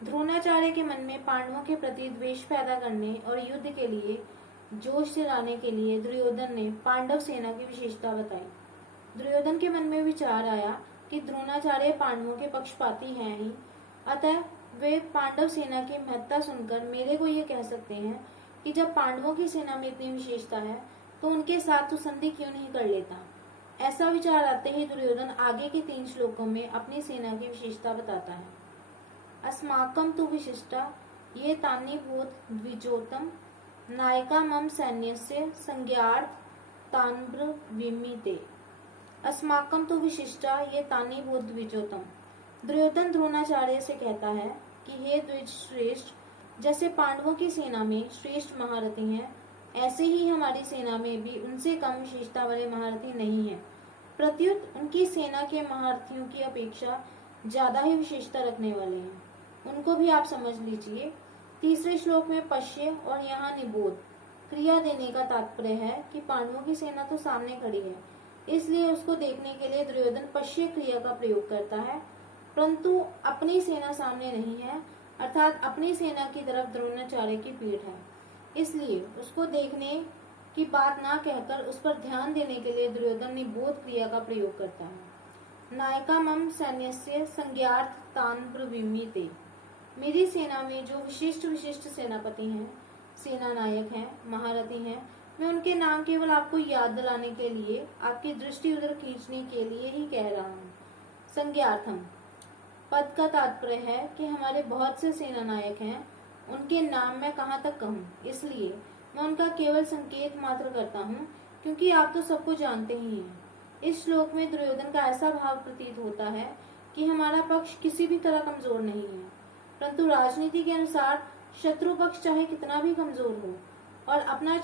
द्रोणाचार्य के मन में पांडवों के प्रति द्वेष पैदा करने और युद्ध के लिए जोश दिलाने के लिए दुर्योधन ने पांडव सेना की विशेषता बताई। दुर्योधन के मन में विचार आया कि द्रोणाचार्य पांडवों के पक्षपाती हैं ही, अतः वे पांडव सेना की महत्ता सुनकर मेरे को ये कह सकते हैं कि जब पांडवों की सेना में इतनी विशेषता है तो उनके साथ तो संधि क्यों नहीं कर लेता। ऐसा विचार आते ही दुर्योधन आगे के 3 श्लोकों में अपनी सेना की विशेषता बताता है। अस्माकं तु विशिष्टा ये तानि भूत द्विजोतम नायका मम सैन्यस्य संज्ञार्थ तान्ब्रवीमि। अस्माकं तु विशिष्टा ये तानि भूत द्विजोतम। दुर्योधन द्रोणाचार्य से कहता है कि हे द्विज श्रेष्ठ, जैसे पांडवों की सेना में श्रेष्ठ महारथी हैं, ऐसे ही हमारी सेना में भी उनसे कम विशेषता वाले महारथी नहीं हैं। प्रत्युत उनकी सेना के महारथियों की अपेक्षा ज्यादा ही विशेषता रखने वाले हैं। उनको भी आप समझ लीजिए। तीसरे श्लोक में पश्य और यहाँ निबोध क्रिया देने का तात्पर्य है कि पांडवों की सेना तो सामने खड़ी है, इसलिए उसको देखने के लिए दुर्योधन पश्य क्रिया का प्रयोग करता है, परंतु अपनी सेना सामने नहीं है, अर्थात अपनी सेना की तरफ द्रोणाचार्य की पीठ है, इसलिए उसको देखने की बात ना कहकर उस पर ध्यान देने के लिए दुर्योधन निबोध क्रिया का प्रयोग करता है। नायका मम सैन्यस्य संज्ञार्थ तान ब्रवीमि ते। मेरी सेना में जो विशिष्ट सेनापति हैं, सेना नायक हैं, महारथी हैं, मैं उनके नाम केवल आपको याद दिलाने के लिए, आपकी दृष्टि उधर खींचने के लिए ही कह रहा हूँ। संज्ञार्थम पद का तात्पर्य है कि हमारे बहुत से सेना नायक हैं, उनके नाम मैं कहाँ तक कहूँ, इसलिए मैं उनका केवल संकेत मात्र करता हूँ, क्योंकि आप तो सबको जानते ही हैं। इस श्लोक में दुर्योधन का ऐसा भाव प्रतीत होता है कि हमारा पक्ष किसी भी तरह कमजोर नहीं है, परंतु राजनीति के अनुसार शत्रु पक्ष चाहे कितना भी कमजोर हो और अपना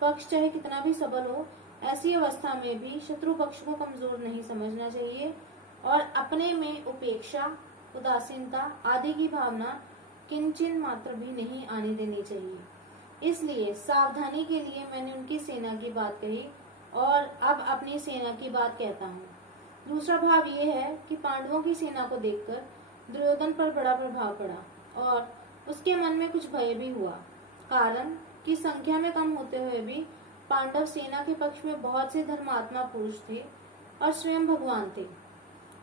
पक्ष चाहे कितना भी सबल हो, ऐसी अवस्था में भी शत्रु पक्ष को कमजोर नहीं समझना चाहिए और अपने में उपेक्षा, उदासीनता आदि की भावना किंचित मात्र भी नहीं आने देनी चाहिए। इसलिए सावधानी के लिए मैंने उनकी सेना की बात कही और अब अपनी सेना की बात कहता हूँ। दूसरा भाव ये है कि पांडवों की सेना को देखकर दुर्योधन पर बड़ा प्रभाव पड़ा और उसके मन में कुछ भय भी हुआ, कारण कि संख्या में कम होते हुए भी पांडव सेना के पक्ष में बहुत से धर्मात्मा पुरुष थे और स्वयं भगवान थे।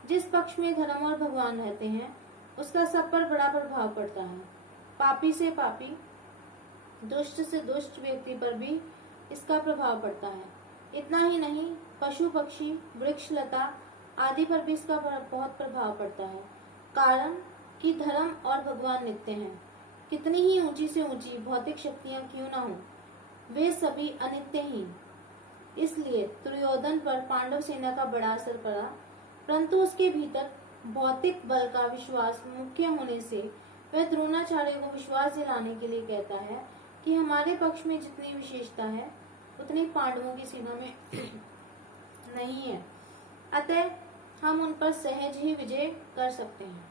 जिस पक्ष में धर्म और भगवान रहते हैं उसका सब पर बड़ा प्रभाव पड़ता है। पापी से पापी, दुष्ट से दुष्ट व्यक्ति पर भी इसका प्रभाव पड़ता है। इतना ही नहीं, पशु पक्षी, वृक्ष लता आदि पर भी इसका बहुत प्रभाव पड़ता है, कारण कि धर्म और भगवान नित्य हैं। कितनी ही ऊंची से ऊंची भौतिक शक्तियां क्यों ना हो, वे सभी अनित्य ही। इसलिए दुर्योधन पर पांडव सेना का बड़ा असर पड़ा, परंतु उसके भीतर भौतिक बल का विश्वास मुख्य होने से वह द्रोणाचार्य को विश्वास दिलाने के लिए कहता है कि हमारे पक्ष में जितनी विशेषता है उतनी पांडवों की सेना में नहीं है, अतः हम उन पर सहज ही विजय कर सकते हैं।